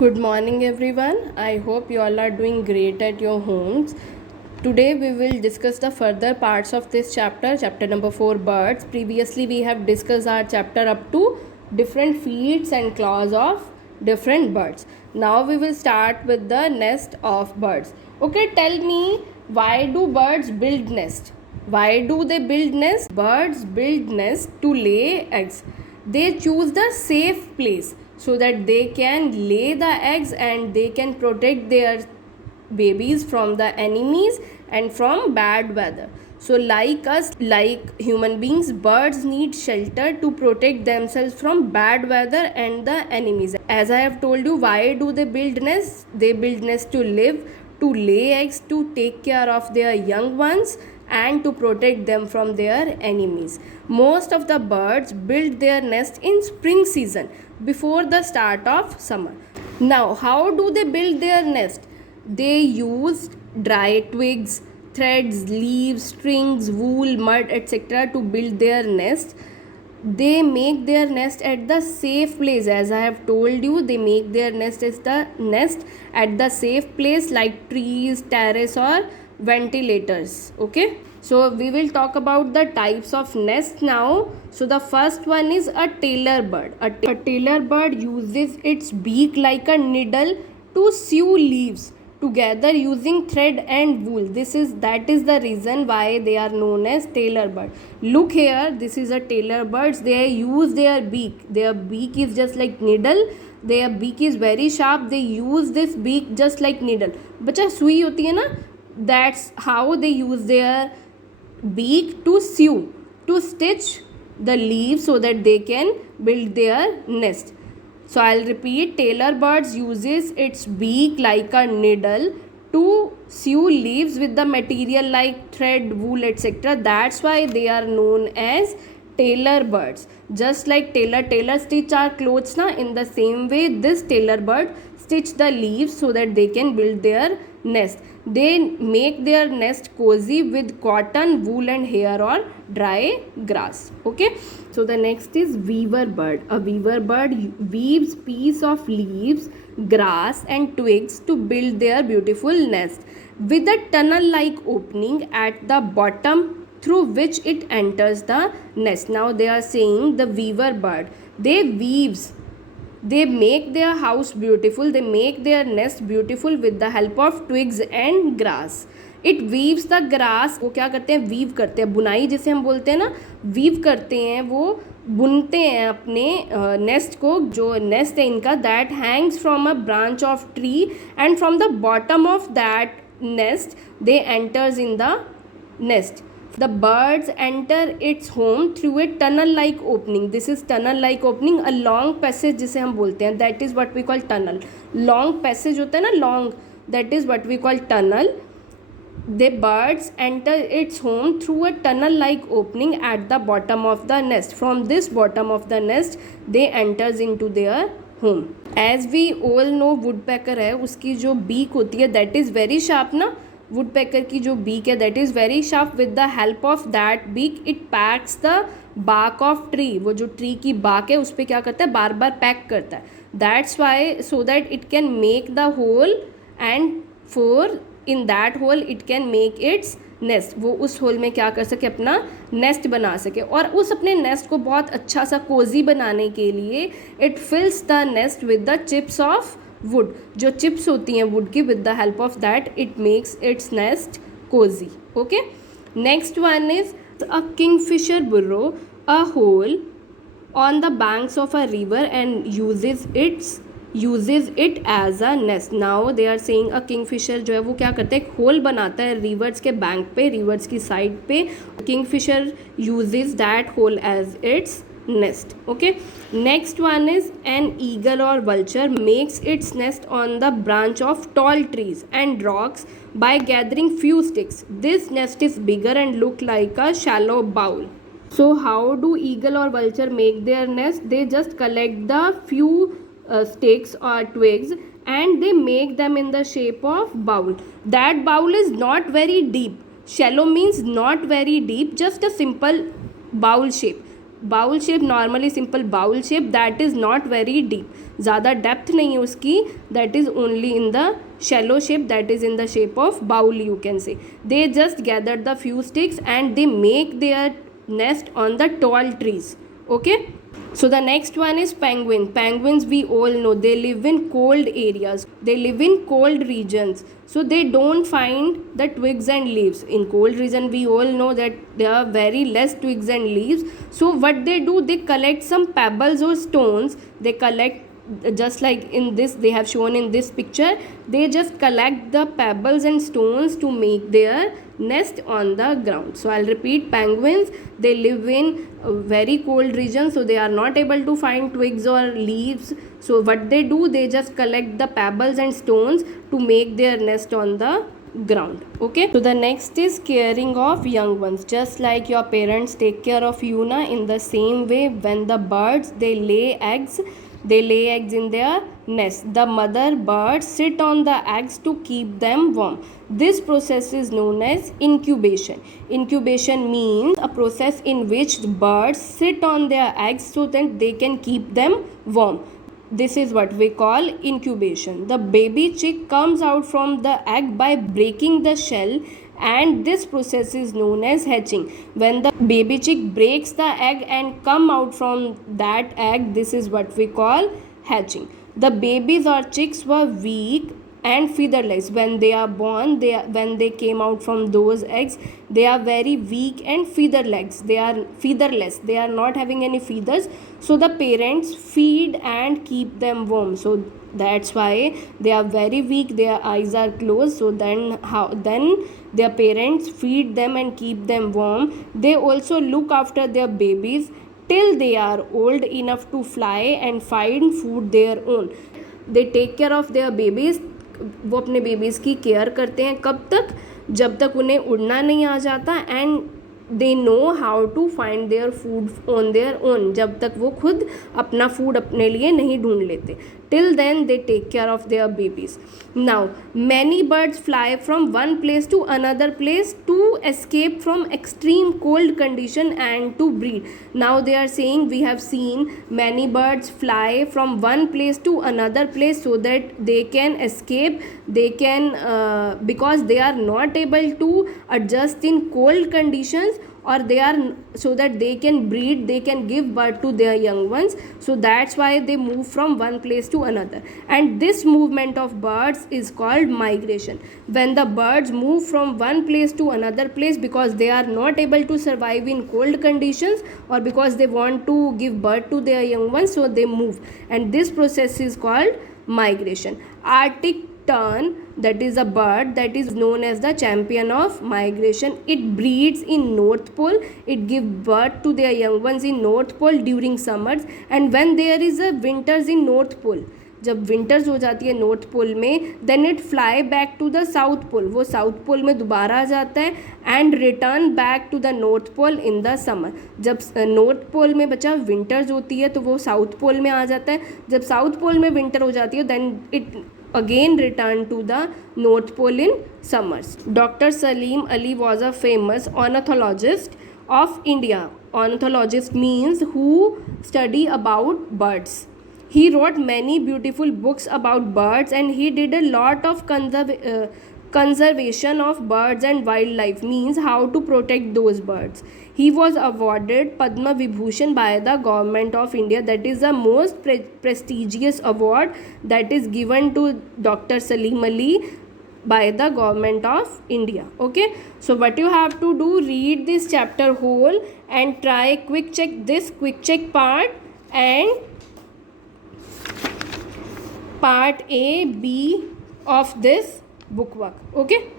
Good morning, everyone. I hope you all are doing great at your homes. Today, we will discuss the further parts of this chapter, chapter number 4, birds. Previously, we have discussed our chapter up to different feet and claws of different birds. Now, we will start with the nest of birds. Okay, tell me, why do birds build nest? Why do they build nest? Birds build nest to lay eggs. They choose the safe place so that they can lay the eggs and they can protect their babies from the enemies and from bad weather. So like us, like human beings, birds need shelter to protect themselves from bad weather and the enemies. As I have told you, why do they build nests? They build nests to live, to lay eggs, to take care of their young ones, and to protect them from their enemies. Most of the birds build their nest in spring season before the start of summer. Now, how do they build their nest? They use dry twigs, threads, leaves, strings, wool, mud, etc. to build their nest. They make their nest at the safe place. As I have told you, they make their nest at the safe place like trees, terrace, or ventilators. Okay, so we will talk about the types of nest now. So the first one is a tailor bird. A tailor bird uses its beak like a needle to sew leaves together using thread and wool. That is the reason why they are known as tailor bird. Look here, this is a tailor birds. They use their beak. Their beak is just like needle. Their beak is very sharp. They use this beak just like needle. बच्चा सुई होती है ना, that's how they use their beak to sew, to stitch the leaves so that they can build their nest. So I'll repeat, tailor birds uses its beak like a needle to sew leaves with the material like thread, wool, etc. That's why they are known as tailor birds. Just like tailor stitch our clothes na, in the same way this tailor bird stitch the leaves so that they can build their nest. They make their nest cozy with cotton, wool and hair or dry grass. Okay, so the next is weaver bird. A weaver bird weaves piece of leaves, grass and twigs to build their beautiful nest with a tunnel like opening at the bottom through which it enters the nest. Now they are saying the weaver bird, they make their house beautiful, they make their nest beautiful with the help of twigs and grass. It weaves the grass. वो क्या करते हैं, weave करते हैं, बुनाई जिसे हम बोलते हैं ना, वीव करते हैं, वो बुनते हैं अपने नेस्ट को. जो नेस्ट है इनका, that Hanks from a branch of tree and from the bottom of that nest they enters in the nest. The birds enter its home through a tunnel like opening. This is tunnel like opening, a long passage जिसे हम बोलते हैं, that is what we call tunnel. Long passage होता है ना, long, that is what we call tunnel. The birds enter its home through a tunnel like opening at the bottom of the nest. From this bottom of the nest they enters into their home. As we all know, woodpecker है, उसकी जो beak होती है that is very sharp ना. woodpecker की जो beak है that is very sharp. With the help of that beak it packs the bark of tree. वो जो tree की bark है उस पर क्या करता है, बार बार pack करता है. That's why, so that it can make the hole, and for in that hole it can make its nest. वो उस होल में क्या कर सके, अपना नेस्ट बना सके. और उस अपने नेस्ट को बहुत अच्छा सा कोजी बनाने के लिए it fills the nest with the chips of wood. जो चिप्स होती हैं वुड की, with the help of that it makes its nest cozy. Okay, next one is a kingfisher burrow a hole on the banks of a river and uses it as a nest. Now they are saying a kingfisher जो है वो क्या करता है, एक whole बनाता है reverse के बैंक पे, रिवर्स की साइड पे. kingfisher uses that hole as its nest. Okay, next one is an eagle or vulture makes its nest on the branch of tall trees and rocks by gathering few sticks. This nest is bigger and look like a shallow bowl. So how do eagle or vulture make their nest? They just collect the few sticks or twigs and they make them in the shape of bowl. That bowl is not very deep. Shallow means not very deep, just a simple bowl shape. Bowl shape, normally simple bowl shape, that is not very deep, ज़्यादा depth नहीं है उसकी, that is only in the shallow shape, that is in the shape of bowl, you can say. They just gathered the few sticks and they make their nest on the tall trees. Okay, so the next one is penguin. Penguins, we all know, they live in cold areas, they live in cold regions, so they don't find the twigs and leaves. In cold region, we all know that there are very less twigs and leaves, so what they do, they collect some pebbles or stones. They collect, just like in this they have shown in this picture, they just collect the pebbles and stones to make their nest on the ground. So I'll repeat, penguins, they live in a very cold region, so they are not able to find twigs or leaves, so what they do, they just collect the pebbles and stones to make their nest on the ground. Okay, so the next is caring of young ones. Just like your parents take care of you na, in the same way, when the birds, they lay eggs, they lay eggs in their nest, the mother birds sit on the eggs to keep them warm. This process is known as incubation. Incubation means a process in which birds sit on their eggs so that they can keep them warm. This is what we call incubation. The baby chick comes out from the egg by breaking the shell, and this process is known as hatching. When the baby chick breaks the egg and come out from that egg, this is what we call hatching. The babies or chicks were weak and featherless when they are born. When they came out from those eggs, they are very weak and featherless, they are featherless, they are not having any feathers, so the parents feed and keep them warm. So that's why they are very weak, their eyes are closed, so then their parents feed them and keep them warm. They also look after their babies till they are old enough to fly and find food their own. They take care of their babies, वो अपने babies की care करते हैं, कब तक, जब तक उन्हें उड़ना नहीं आ जाता, and they know how to find their food on their own, जब तक वो खुद अपना फूड अपने लिए नहीं ढूंढ लेते. Till then they take care of their babies. Now many birds fly from one place to another place to escape from extreme cold condition and to breed. Now they are saying, we have seen many birds fly from one place to another place so that they can escape, they can because they are not able to adjust in cold conditions, or they are, so that they can breed, they can give birth to their young ones, so that's why they move from one place to another. And this movement of birds is called migration. When the birds move from one place to another place because they are not able to survive in cold conditions, or because they want to give birth to their young ones, so they move, and this process is called migration. Arctic tern, that is a bird that is known as the champion of migration. It breeds in North Pole, it gives birth to their young ones in North Pole during summers, and when there is a winters in North Pole, जब winters हो जाती है North Pole में, then it fly back to the South Pole, वो South Pole में दोबारा आ जाता है, and return back to the North Pole in the summer. जब नॉर्थ पोल में बच्चा विंटर्स होती है तो वो साउथ पोल में आ जाता है, जब साउथ पोल में विंटर हो जाती है then it again return to the North Pole in summers. Dr. Salim Ali was a famous ornithologist of India. Ornithologist means who study about birds. He wrote many beautiful books about birds, and he did a lot of conservation of birds and wildlife, means how to protect those birds. He was awarded Padma Vibhushan by the government of India. That is the most prestigious award that is given to Dr. Salim Ali by the government of India. Okay, so what you have to do, read this chapter whole and try quick check this quick check part and part A, B of this book work. Okay.